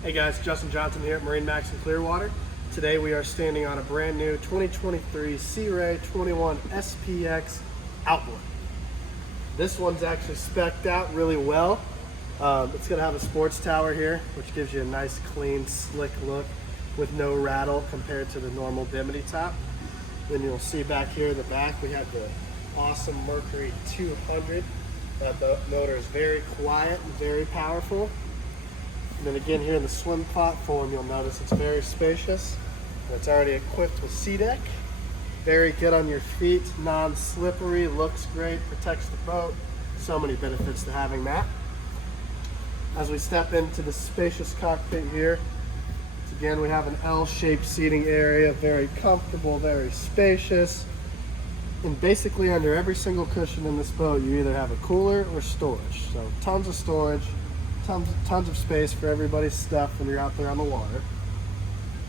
Hey guys, Justin Johnson here at MarineMax in Clearwater. Today we are standing on a brand new 2023 Sea Ray 21 SPX outboard. This one's actually spec'd out really well. It's going to have a sports tower here, which gives you a nice, clean, slick look with no rattle compared to the normal Bimini top. Then you'll see back here in the back we have the awesome Mercury 200. The motor is very quiet and very powerful. And then again here in the swim platform, you'll notice it's very spacious. And it's already equipped with sea deck. Very good on your feet, non-slippery, looks great, protects the boat. So many benefits to having that. As we step into the spacious cockpit here, again we have an L-shaped seating area, very comfortable, very spacious. And basically under every single cushion in this boat, you either have a cooler or storage. So tons of storage. Tons of space for everybody's stuff when you're out there on the water.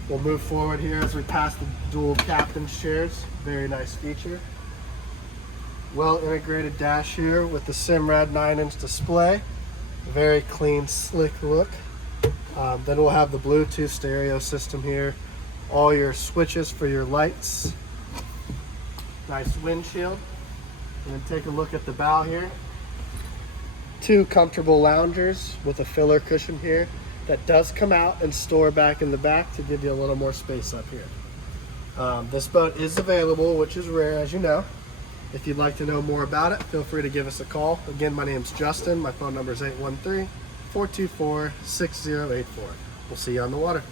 We'll move forward here as we pass the dual captain's chairs. Very nice feature. Well integrated dash here with the Simrad 9-inch display. Very clean, slick look. Then we'll have the Bluetooth stereo system here. All your switches for your lights. Nice windshield. And then take a look at the bow here. Two comfortable loungers with a filler cushion here that does come out and store back in the back to give you a little more space up here. This boat is available, which is rare, as you know. If you'd like to know more about it, feel free to give us a call. Again, my name's Justin. My phone number is 813-424-6084. We'll see you on the water.